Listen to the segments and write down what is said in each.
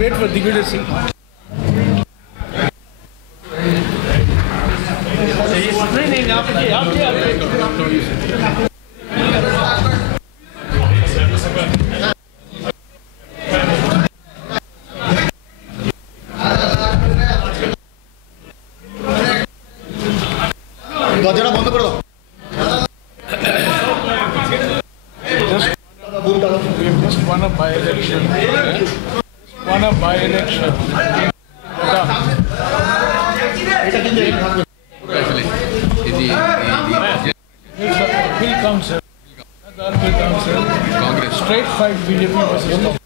Wait for Digvijay Singh. नहीं आप दरजाটা বন্ধ করে দাও। Just won a by-election. Will come, sir. Congress. Straight fight BJP versus Congress.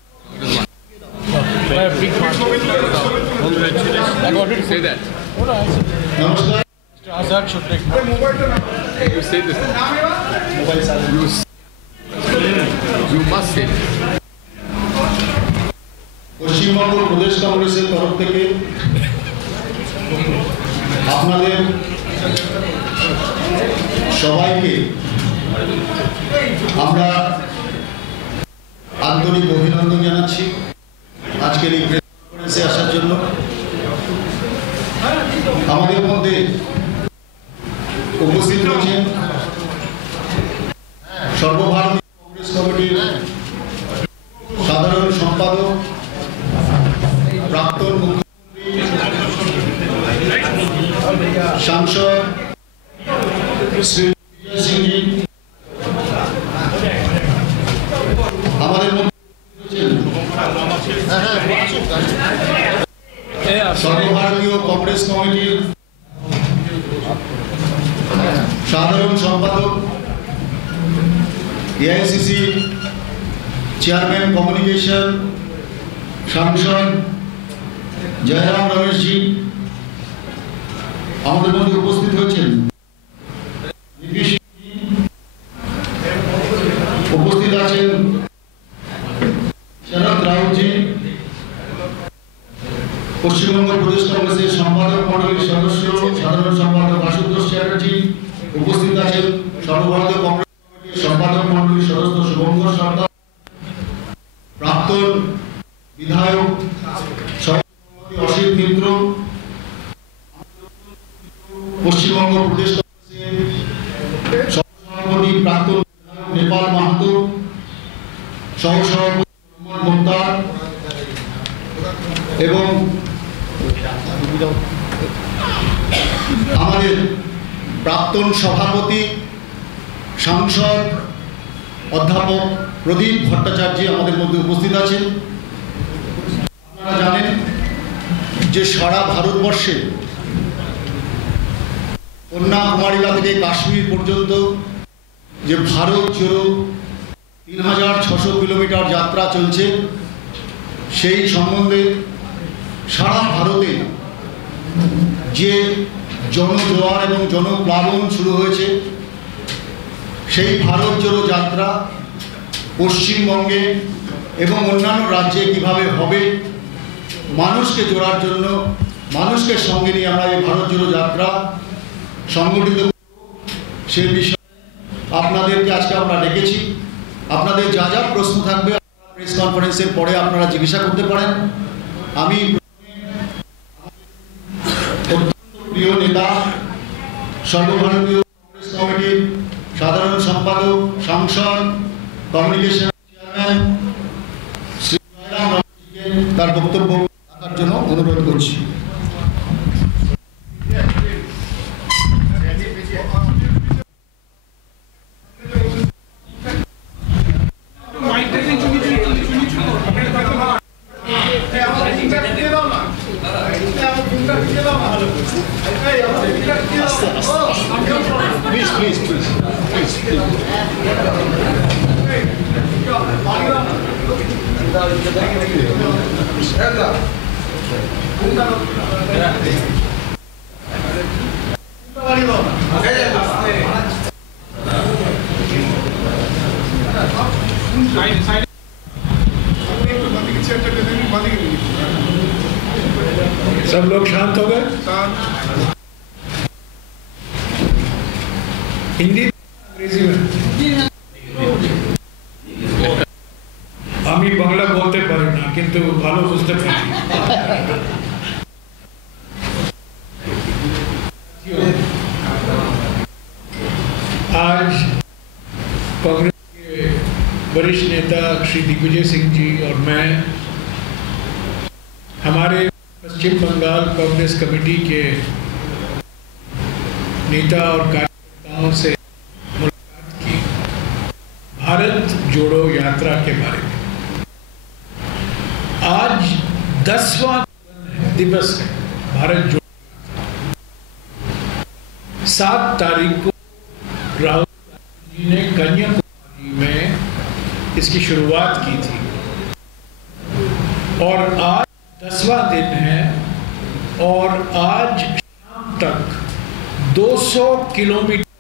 By a big margin. I got it. Say that. What answer? নমস্কার। Mr. Azad should take. You say this. You must say this. Paschimbanga প্রদেশ কংগ্রেসের তরফ থেকে আপনাদের সবাইকে আমরা আন্তরিক অভিনন্দন জানাচ্ছি আজকের এই প্রেস কনফারেন্সে আসার জন্য। আমাদের মধ্যে উপস্থিত রয়েছেন সর্বভারতীয় কংগ্রেস কমিটির সাধারণ সম্পাদক, প্রাক্তন মুখ্যমন্ত্রী, সাংসদ শ্রী দিগ্বিজয় সিংজি, আমাদের মধ্যে সর্বভারতীয় কংগ্রেস কমিটির সাধারণ সম্পাদক, এআইসিসি চেয়ারম্যান কমিউনিকেশন, সাংসদ জয়রাম রমেশজি, আমাদের মধ্যে উপস্থিত হয়েছেন উপস্থিত আছেন শরদ রাউতজি, পশ্চিমবঙ্গ প্রদেশ কংগ্রেসের সম্পাদক মণ্ডলীর সদস্য সাধারণ সম্পাদক আশুতোষ চ্যাটার্জি, উপস্থিত আছেন সর্বভারতীয় কংগ্রেস কমিটির সম্পাদক মণ্ডলীর সদস্য শুভঙ্কর সর্দার, প্রাক্তন বিধায়ক সভাপতি অসিত মিত্র, পশ্চিমবঙ্গ প্রদেশ কংগ্রেসের সভাপতি প্রাক্তন বিধায়ক নেপাল মাহাতো, সহসভাপতি রহমান মোক্তার এবং আমাদের প্রাক্তন সভাপতি সাংসদ অধ্যাপক প্রদীপ ভট্টাচার্য আমাদের মধ্যে উপস্থিত আছেন। আপনারা জানেন যে সারা ভারতবর্ষে কন্যাকুমারীলা থেকে কাশ্মীর পর্যন্ত যে ভারত জোড়ো 3600 কিলোমিটার যাত্রা চলছে, সেই সম্বন্ধে সারা ভারতে যে জনজোয়ার এবং জনপ্লাবন শুরু হয়েছে, সেই ভারত জোড়ো যাত্রা পশ্চিমবঙ্গে এবং অন্যান্য রাজ্যে কিভাবে হবে, মানুষকে জোড়ার জন্য, মানুষকে সঙ্গে নিয়ে আমরা এই ভারত জোড়ো যাত্রা সংগঠিত সে বিষয়ে আপনাদেরকে আজকে আমরা ডেকেছি। আপনাদের যা যা প্রশ্ন থাকবে প্রেস কনফারেন্সের পরে আপনারা জিজ্ঞাসা করতে পারেন। আমি অত্যন্ত প্রিয় নেতা, সর্বভারতীয় কংগ্রেস কমিটির সাধারণ সম্পাদক, সাংসদ, কমিউনিকেশন চেয়ারম্যান শ্রী জয়রাম রমেশজিকে তার বক্তব্য রাখার জন্য অনুরোধ করছি। सब लोग शांत हो गए? हिंदी अंग्रेजी में কিন্তু ভালো বুঝতে পারি। आज कांग्रेस के वरिष्ठ नेता श्री दिग्विजय सिंह जी और मैं हमारे पश्चिम बंगाल कांग्रेस कमेटी के नेता और कार्यकर्ताओं से मुलाकात की भारत जोड़ो यात्रा के बारे में। आज 10वां दिवस है भारत जोड़ो यात्रा। 7 तारीख को राहुल गांधी जी ने कन्याकुमारी में इसकी शुरुआत की थी और आज 10वां दिन है और आज शाम तक 200 किलोमीटर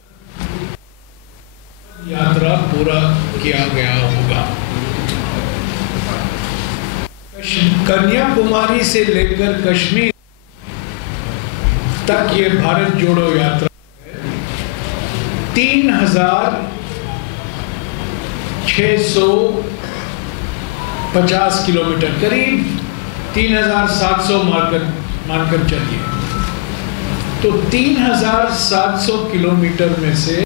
यात्रा पूरा किया गया होगा। कन्याकुमारी से लेकर कश्मीर तक ये भारत जोड़ो यात्रा 3650 किलोमीटर, करीब 3700 मानकर चलिए। तो 3700 किलोमीटर में से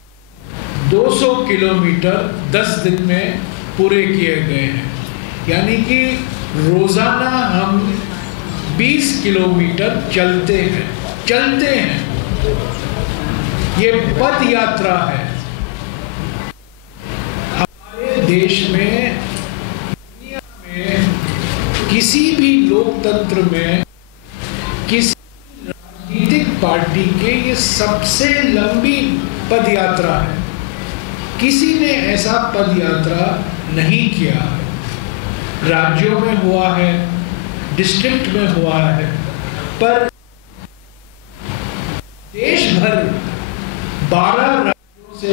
200 किलोमीटर 10 दिन में पूरे किए गए हैं। यानी कि रोजाना हम 20 किलोमीटर चलते हैं। ये पद यात्रा है। हमारे देश में, दुनिया में, किसी भी लोकतंत्र में, किसी राजनीतिक पार्टी के ये सबसे लंबी पद यात्रा है। किसी ने ऐसा पद यात्रा नहीं किया है। राज्यों में हुआ है, डिस्ट्रिक्ट में हुआ है, पर देश भर 12 राज्यों से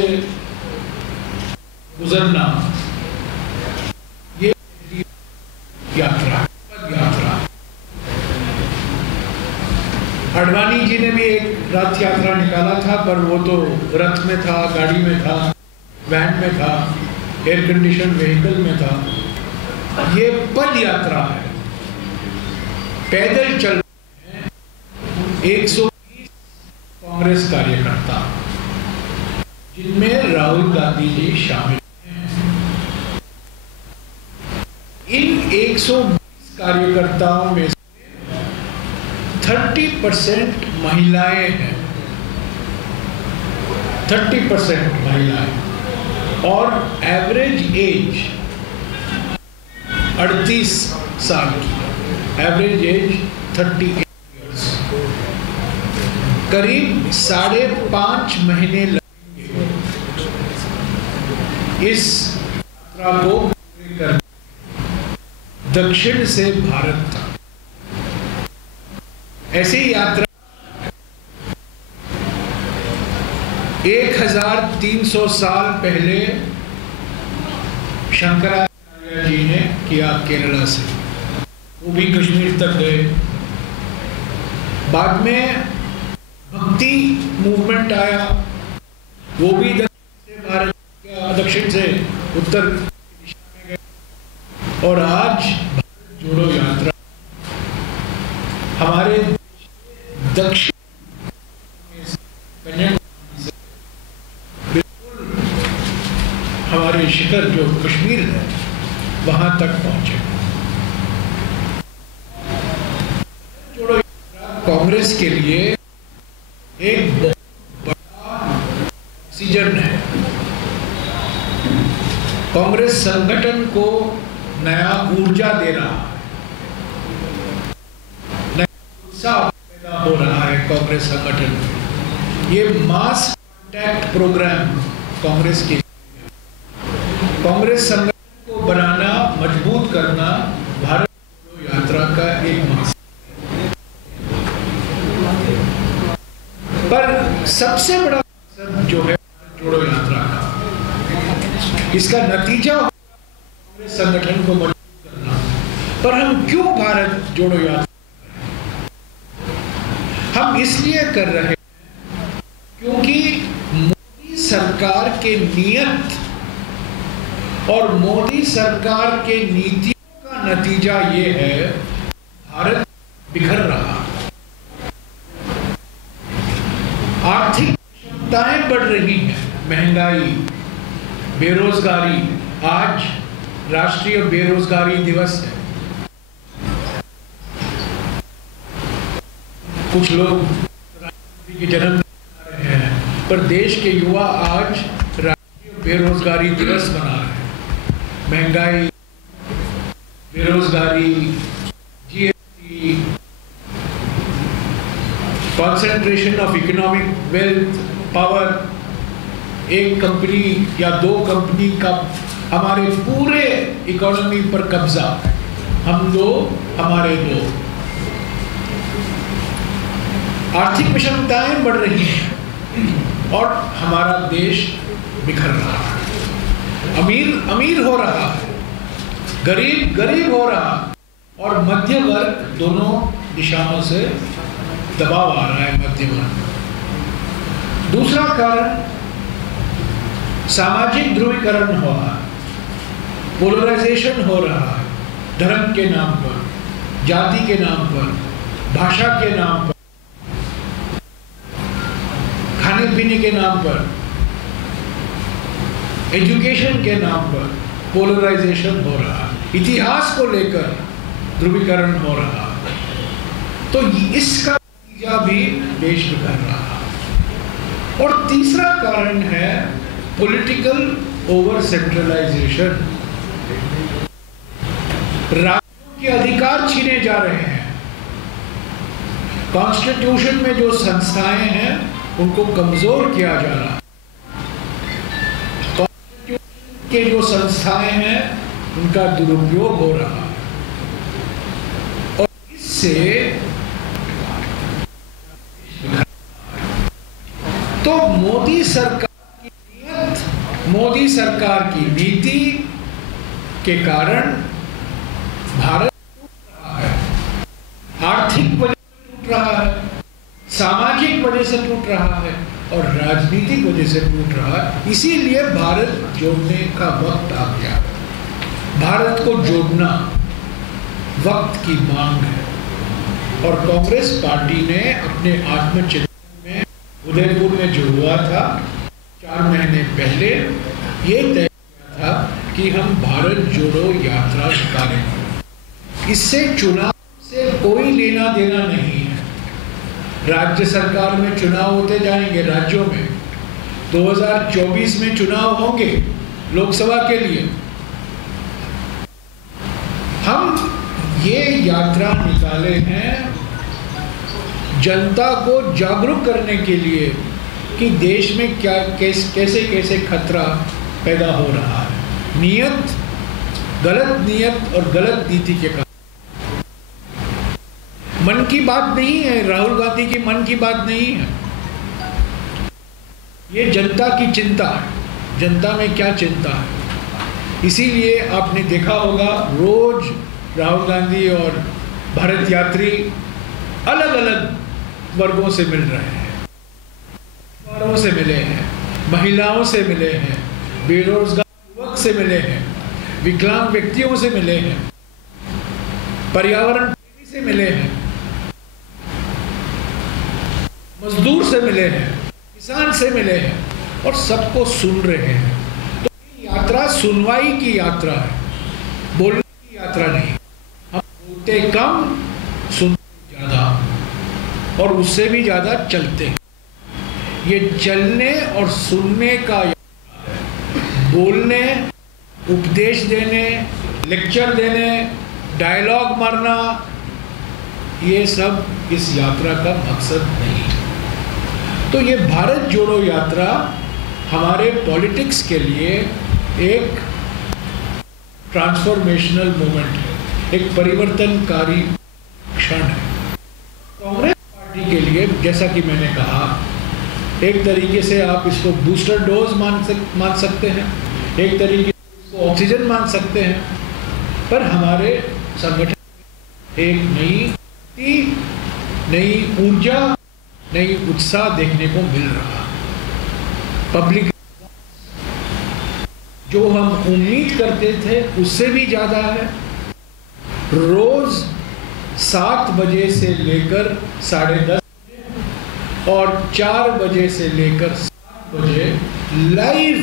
गुजरना ये यात्रा, पद यात्रा। अडवाणी जी ने भी एक रथ यात्रा निकाला था, पर वो तो रथ में था, गाड़ी में था, वैन में था, एयर कंडीशन व्हीकल में था। ये पद यात्रा है। पैदल चल रहे हैं 120 कांग्रेस कार्यकर्ता, जिनमें राहुल गांधी जी शामिल हैं। इन 120 कार्यकर्ताओं में से 30% महिलाएं हैं। 30% महिलाएं और एवरेज एज 38 साल की, एवरेज एज 38 इयर्स। करीब 5.5 महीने लगेंगे इस यात्रा को पूरे करने, दक्षिण से भारत तक। ऐसी यात्रा 1300 साल पहले शंकराचार्य जी ने किया केरला से, वो भी कश्मीर तक गए। बाद में भक्ति मूवमेंट आया, वो भी दक्षिण से उत्तर दिशा में गए। और आज भारत जोड़ो यात्रा हमारे दक्षिण कन्याकुमारी से बिल्कुल हमारे शिखर जो कश्मीर है वहां तक पहुंचे। जोड़ो यात्रा कांग्रेस के लिए एक बहुत बड़ा ऑक्सीजन है। कांग्रेस संगठन को नया ऊर्जा दे रहा है, नया उत्साह पैदा हो रहा है कांग्रेस संगठन में। ये मास कॉन्टैक्ट प्रोग्राम कांग्रेस के, कांग्रेस संगठन को बनाना, मजबूत करना भारत जोड़ो यात्रा का एक मकसद। पर सबसे बड़ा मकसद जो है भारत जोड़ो यात्रा का, इसका नतीजा कांग्रेस संगठन को मजबूत करना। पर हम क्यों भारत जोड़ो यात्रा हम इसलिए कर रहे हैं क्योंकि मोदी सरकार के नियत और मोदी सरकार के नीतियों का नतीजा ये है, भारत बिखर रहा, आर्थिक क्षमताएं बढ़ रही हैं, महंगाई, बेरोजगारी। आज राष्ट्रीय बेरोजगारी दिवस है। कुछ लोग राष्ट्रपति के जन्म मना रहे हैं, पर देश के युवा आज राष्ट्रीय बेरोजगारी दिवस मना रहे हैं। महंगाई, बेरोजगारी, GST, concentration of economic wealth, power, एक कंपनी या दो कंपनी का हमारे पूरे इकोनॉमी पर कब्जा, हम दो हमारे दो। आर्थिक विषमताएं बढ़ रही हैं और हमारा देश बिखर रहा है। अमीर अमीर हो रहा है, गरीब गरीब हो रहा है और मध्य वर्ग दोनों दिशाओं से दबाव आ रहा है, मध्य वर्ग। दूसरा कारण सामाजिक ध्रुवीकरण हो रहा है, पोलराइजेशन हो रहा है, धर्म के नाम पर, जाति के नाम पर, भाषा के नाम पर, खाने पीने के नाम पर, एजुकेशन के नाम पर पोलराइजेशन हो रहा है, इतिहास को लेकर ध्रुवीकरण हो रहा है। तो इसका नतीजा भी देश बिखर रहा है। और तीसरा कारण है पॉलिटिकल ओवर सेंट्रलाइजेशन। राज्यों के अधिकार छीने जा रहे हैं। कॉन्स्टिट्यूशन में जो संस्थाएं हैं उनको कमजोर किया जा रहा है। कॉन्स्टिट्यूशन के जो संस्थाएं हैं उनका दुरुपयोग हो रहा है और इससे तो मोदी सरकार की नीति के कारण भारत टूट रहा है, आर्थिक वजह से टूट रहा है, सामाजिक वजह से टूट रहा है और राजनीतिक वजह से टूट रहा है। इसीलिए भारत जोड़ने का वक्त आ गया है। भारत को जोड़ना वक्त की मांग है और कांग्रेस पार्टी ने अपने आत्मचिंतन में उदयपुर में जो हुआ था 4 महीने पहले ये तय किया था कि हम भारत जोड़ो यात्रा करेंगे। इससे चुनाव से कोई लेना देना नहीं है। राज्य सरकार में चुनाव होते जाएंगे, राज्यों में 2024 में चुनाव होंगे लोकसभा के लिए। हम ये यात्रा निकाले हैं जनता को जागरूक करने के लिए कि देश में क्या कैसे कैसे खतरा पैदा हो रहा है। गलत नियत और गलत नीति के कारण। मन की बात नहीं है, राहुल गांधी की मन की बात नहीं है, ये जनता की चिंता है। जनता में क्या चिंता है, इसीलिए आपने देखा होगा रोज राहुल गांधी और भारत यात्री अलग अलग वर्गों से मिल रहे हैं। परिवारों से मिले हैं, महिलाओं से मिले हैं, बेरोजगार युवक से मिले हैं, विकलांग व्यक्तियों से मिले हैं, पर्यावरण प्रेमी से मिले हैं, मजदूर से मिले हैं, किसान से मिले हैं और सबको सुन रहे हैं। तो ये यात्रा सुनवाई की यात्रा है, बोलने की यात्रा नहीं। हम बोलते कम, सुनते ज्यादा और उससे भी ज्यादा चलते हैं। ये चलने और सुनने का यात्रा है। बोलने, उपदेश देने, लेक्चर देने, डायलॉग मारना, ये सब इस यात्रा का मकसद नहीं है। तो ये भारत जोड़ो यात्रा हमारे पॉलिटिक्स के लिए एक ट्रांसफॉर्मेशनल मोमेंट है, एक परिवर्तनकारी क्षण है। कांग्रेस पार्टी के लिए, जैसा कि मैंने कहा, एक तरीके से आप इसको बूस्टर डोज मान सकते हैं, एक तरीके से इसको ऑक्सीजन मान सकते हैं, पर हमारे संगठन एक नई ऊर्जा, नई उत्साह देखने को मिल रहा। पब्लिक जो हम उम्मीद करते थे उससे भी ज्यादा है रोज 7 बजे से लेकर 10:30 बजे और 4 बजे से लेकर 7 बजे लाइव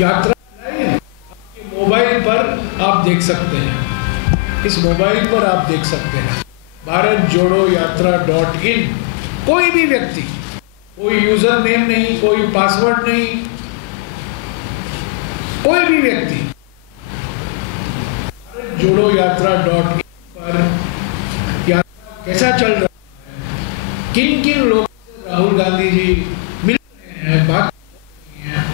यात्रा लाइव आपके मोबाइल पर आप देख सकते हैं। इस मोबाइल पर आप देख सकते हैं भारत जोड़ो यात्रा.in। कोई भी व्यक्ति, कोई यूजर नेम नहीं, कोई पासवर्ड नहीं, कोई भी व्यक्ति भारत जोड़ो यात्रा.in पर यात्रा कैसा चल रहा है, किन किन लोगों से राहुल गांधी जी मिल रहे हैं, बात कर रहे हैं,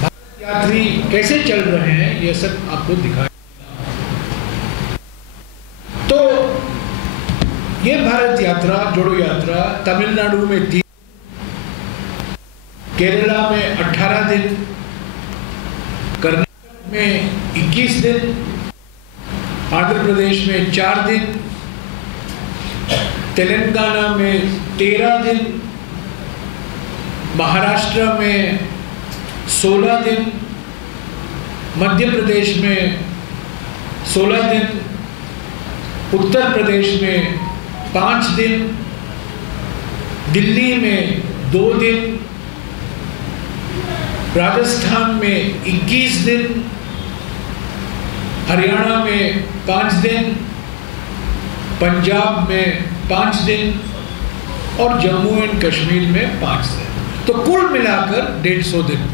भारत यात्री कैसे चल रहे हैं, ये सब आपको दिखाया। तो ये भारत यात्रा जोड़ो यात्रा तमिलनाडु में 3, केरला में 18 दिन, कर्नाटक में 21 दिन, आंध्र प्रदेश में 4 दिन, तेलंगाना में 13 दिन, महाराष्ट्र में 16 दिन, मध्य प्रदेश में 16 दिन, उत्तर प्रदेश में 5 दिन, दिल्ली में 2 दिन, राजस्थान में 21 दिन, हरियाणा में 5 दिन, पंजाब में 5 दिन और जम्मू एंड कश्मीर में 5 दिन। तो कुल मिलाकर 150 दिन,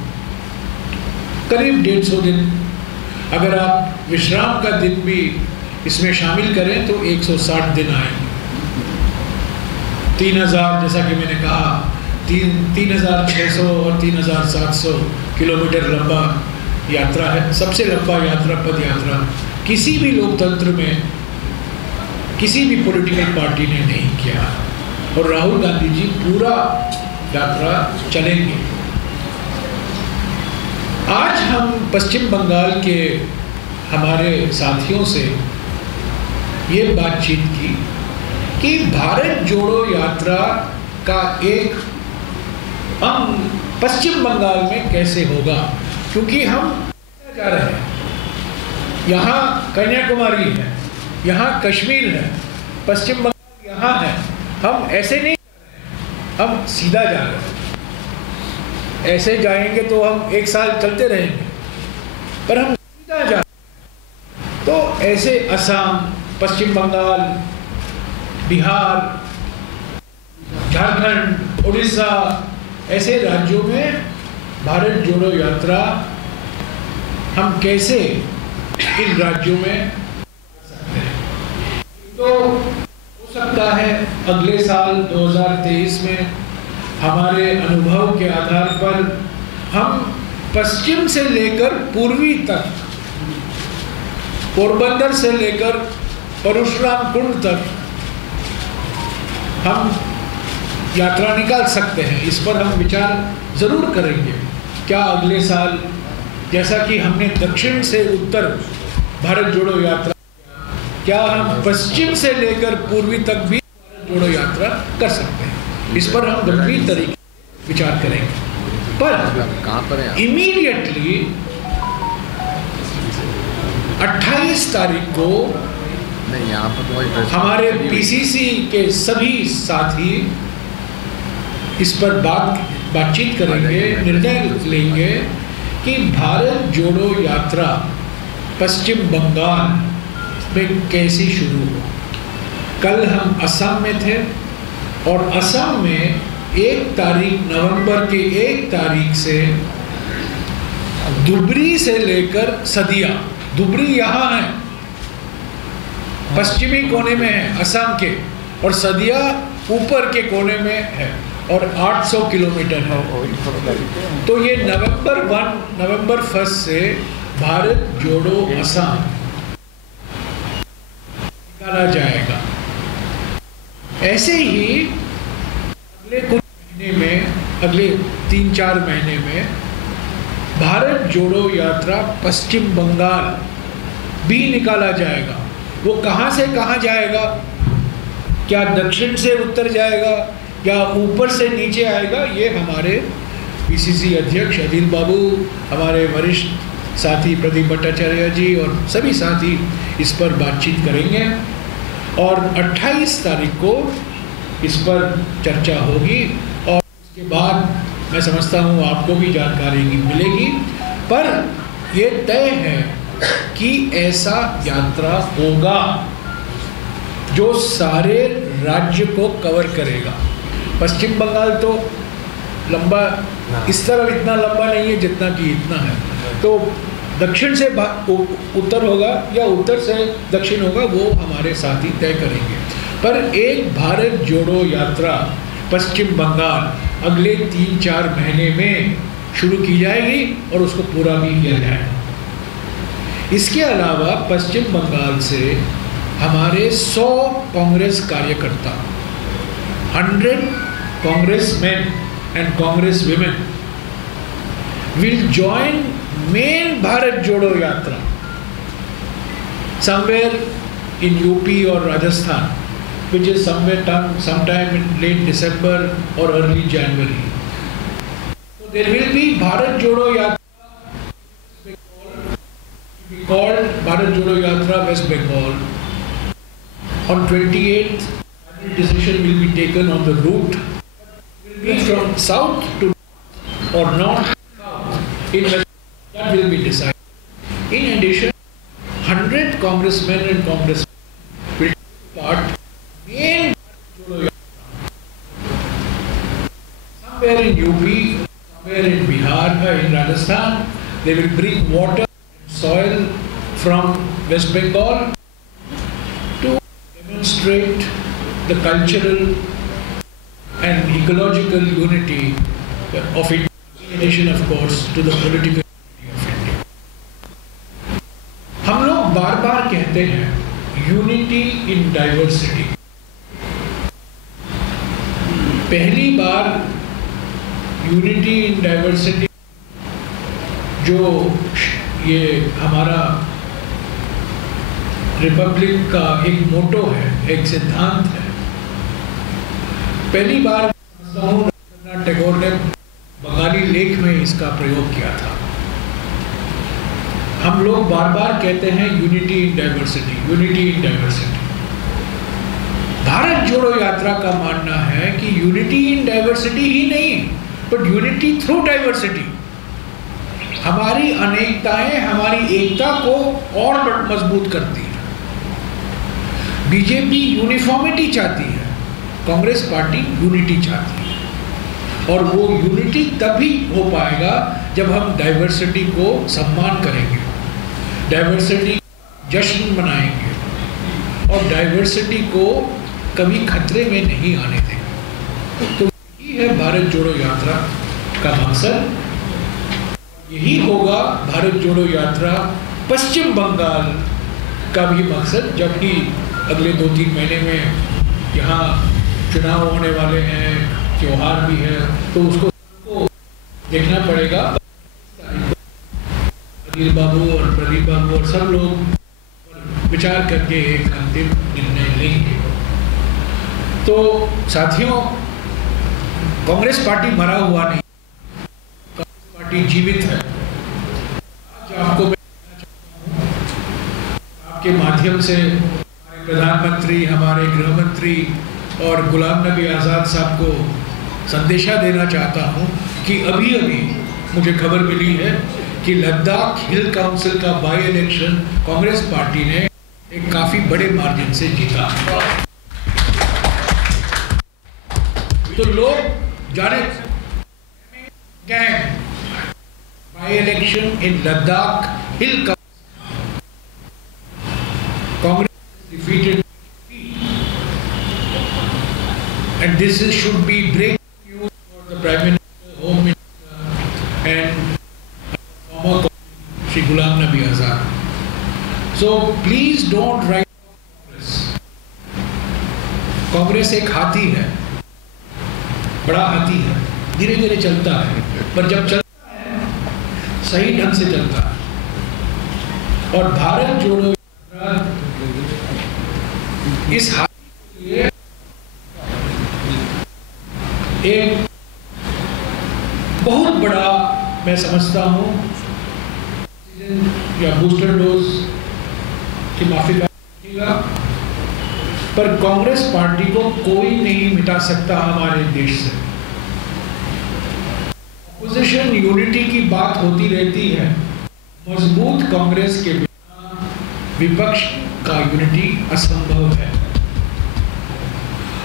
करीब 150 दिन। अगर आप विश्राम का दिन भी इसमें शामिल करें तो 160 दिन आएंगे। 3000, जैसा कि मैंने कहा, 3600 और 3700 किलोमीटर लंबा यात्रा है। सबसे लंबा यात्रा पद यात्रा किसी भी लोकतंत्र में किसी भी पॉलिटिकल पार्टी ने नहीं किया और राहुल गांधी जी पूरा यात्रा चलेंगे। आज हम पश्चिम बंगाल के हमारे साथियों से ये बातचीत की कि भारत जोड़ो यात्रा का एक अंग पश्चिम बंगाल में कैसे होगा, क्योंकि हम जा रहे हैं, यहाँ कन्याकुमारी है, यहाँ कश्मीर है, पश्चिम बंगाल यहाँ है। हम ऐसे नहीं जा रहे हैं, हम सीधा जा रहे हैं। ऐसे जाएंगे तो हम 1 साल चलते रहेंगे, पर हम सीधा जा रहे हैं। तो ऐसे असम, पश्चिम बंगाल, बिहार, झारखंड, उड़ीसा, ऐसे राज्यों में भारत जोड़ो यात्रा हम कैसे इन राज्यों में कर सकते हैं। तो हो सकता है अगले साल 2023 में हमारे अनुभव के आधार पर हम पश्चिम से लेकर पूर्वी तक, पोरबंदर से लेकर परशुराम कुंड तक हम यात्रा निकाल सकते हैं। इस पर हम विचार जरूर करेंगे। क्या अगले साल, जैसा कि हमने दक्षिण से उत्तर भारत जोड़ो यात्रा, क्या हम पश्चिम से लेकर पूर्वी तक भी भारत जोड़ो यात्रा कर सकते हैं? इस पर हम गंभीर तरीके से विचार करेंगे। पर इमीडिएटली 28 तारीख को हमारे पीसीसी के सभी साथी इस पर बातचीत करेंगे, निर्णय लेंगे कि भारत जोड़ो यात्रा पश्चिम बंगाल में कैसी शुरू हो। कल हम असम में थे और असम में 1 तारीख, नवंबर के 1 तारीख से धुबरी से लेकर सदिया, धुबरी यहाँ है, पश्चिमी कोने में है असम के, और सदिया ऊपर के कोने में है और 800 किलोमीटर है। तो ये नवंबर 1 से भारत जोड़ो असम निकाला जाएगा। ऐसे ही अगले कुछ महीने में, अगले 3-4 महीने में भारत जोड़ो यात्रा पश्चिम बंगाल भी निकाला जाएगा। वो कहाँ से कहाँ जाएगा? क्या दक्षिण से उत्तर जाएगा या ऊपर से नीचे आएगा? ये हमारे पीसीसी अध्यक्ष अदिल बाबू, हमारे वरिष्ठ साथी प्रदीप भट्टाचार्य जी और सभी साथी इस पर बातचीत करेंगे और 28 तारीख को इस पर चर्चा होगी और उसके बाद मैं समझता हूँ आपको भी जानकारी मिलेगी। पर ये तय है कि ऐसा यात्रा होगा जो सारे राज्य को कवर करेगा। पश्चिम बंगाल तो लंबा इस तरह इतना लंबा नहीं है जितना कि इतना है, तो दक्षिण से उत्तर होगा या उत्तर से दक्षिण होगा वो हमारे साथी तय करेंगे। पर एक भारत जोड़ो यात्रा पश्चिम बंगाल अगले 3-4 महीने में शुरू की जाएगी और उसको पूरा भी किया जाएगा। इसके अलावा पश्चिम बंगाल से हमारे 100 कांग्रेस कार्यकर्ता 100 congressman and Congress women will join main Bharat जोड़ो यात्रा somewhere in UP or Rajasthan, which is sometime in late December or early January. So there will be Bharat Jodo Yatra called Bharat Jodo Yatra West Bengal. On 28th, final decision will be taken on the route. It will be from south to or north to south in West. That will be decided. In addition, 100 congressmen and congresswomen will take part in somewhere in UP, somewhere in Bihar, in Rajasthan. They will bring water and soil from West Bengal to demonstrate the cultural and ecological unity of India, in addition, of course, to the political. हम लोग बार बार कहते हैं unity in diversity. पहली बार unity in diversity जो ये हमारा Republic का एक मोटो है, एक सिद्धांत है, पहली बार रविंद्रनाथ टैगोर ने बंगाली लेख में इसका प्रयोग किया था। हम लोग बार बार कहते हैं unity in diversity, unity in diversity. Bharat जोड़ो यात्रा का मानना है कि यूनिटी इन डाइवर्सिटी ही नहीं, बट यूनिटी थ्रू डाइवर्सिटी। हमारी अनेकताएं हमारी एकता को और मजबूत करती है। बीजेपी यूनिफॉर्मिटी चाहती है, कांग्रेस पार्टी यूनिटी चाहती है, और वो यूनिटी तभी हो पाएगा जब हम डाइवर्सिटी को सम्मान करेंगे, डाइवर्सिटी जश्न मनाएंगे और डाइवर्सिटी को कभी खतरे में नहीं आने देंगे। तो यही है भारत जोड़ो यात्रा का मकसद। यही होगा भारत जोड़ो यात्रा पश्चिम बंगाल का भी मकसद, जबकि अगले 2-3 महीने में यहाँ चुनाव होने वाले हैं, त्योहार भी है, तो उसको देखना पड़ेगा। अनिल बाबू और प्रदीप बाबू और सब लोग विचार करके एक अंतिम निर्णय लेंगे। तो साथियों, कांग्रेस पार्टी मरा हुआ नहीं, कांग्रेस पार्टी जीवित है। आज आपको मैं आपके माध्यम से हमारे प्रधानमंत्री, हमारे गृह मंत्री और गुलाम नबी आज़ाद साहब को संदेशा देना चाहता हूं कि अभी अभी मुझे खबर मिली है कि लद्दाख हिल काउंसिल का बाई इलेक्शन कांग्रेस पार्टी ने एक काफी बड़े मार्जिन से जीता। तो लोग जाने by election in Ladakh hill council Congress defeated and this should be breaking news for the Prime Minister, Home Minister and former Shri Ghulam Nabi Azad. So please don't write Congress. Congress एक हाथी है, बड़ा हाथी है, धीरे धीरे चलता है, पर जब चलता है सही ढंग से चलता है। और भारत जोड़ो इस हाथी के लिए एक बहुत बड़ा, मैं समझता हूँ, या बूस्टर डोज की माफी मांगेगा, पर कांग्रेस पार्टी को कोई नहीं मिटा सकता हमारे देश से। ऑपोजिशन यूनिटी की बात होती रहती है, मजबूत कांग्रेस के बिना विपक्ष का यूनिटी असंभव है।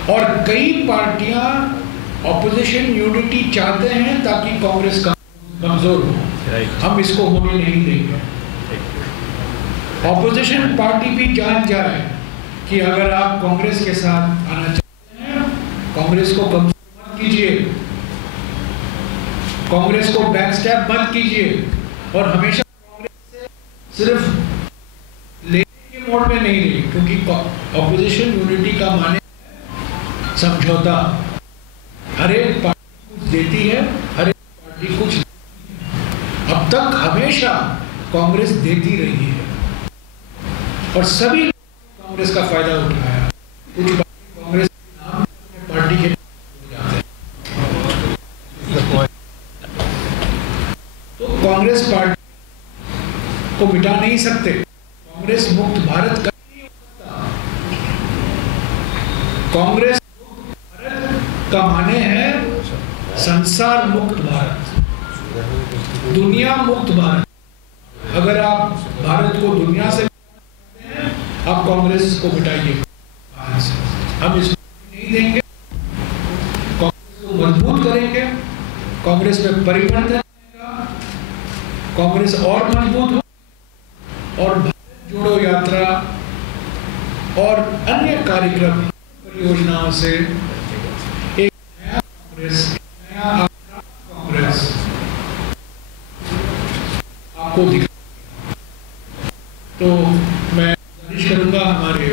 और कई पार्टियां ऑपोजिशन यूनिटी चाहते हैं ताकि कांग्रेस कमजोर हो, हम इसको होने नहीं देंगे। ऑपोजिशन पार्टी भी जान जाए कि अगर आप कांग्रेस के साथ आना चाहते हैं, कांग्रेस को कमजोर मत कीजिए, कांग्रेस को बैकस्टैप मत कीजिए, और हमेशा कांग्रेस से सिर्फ लेने के मोड में नहीं रही, क्योंकि ऑपोजिशन यूनिटी का माने समझौता। हर एक पार्टी कुछ देती है, हर एक पार्टी कुछ देती है। अब तक हमेशा कांग्रेस देती रही है और सभी कांग्रेस का फायदा उठाया। कुछ कांग्रेस के नाम पार्टी के जाते हैं, तो कांग्रेस पार्टी को मिटा नहीं सकते। कांग्रेस मुक्त भारत का नहीं हो सकता। कांग्रेस मुक्त भारत का माने है संसार मुक्त भारत, दुनिया मुक्त भारत। अगर आप भारत को दुनिया से आप कांग्रेस को मिटाइए, हम इसको नहीं देंगे। कांग्रेस को मजबूत करेंगे, कांग्रेस में परिवर्तन आएगा, कांग्रेस और मजबूत हो, और भारत जोड़ो यात्रा और अन्य कार्यक्रम परियोजनाओं से एक नया कांग्रेस, नया कांग्रेस आपको दिखा। तो मैं करूंगा हमारे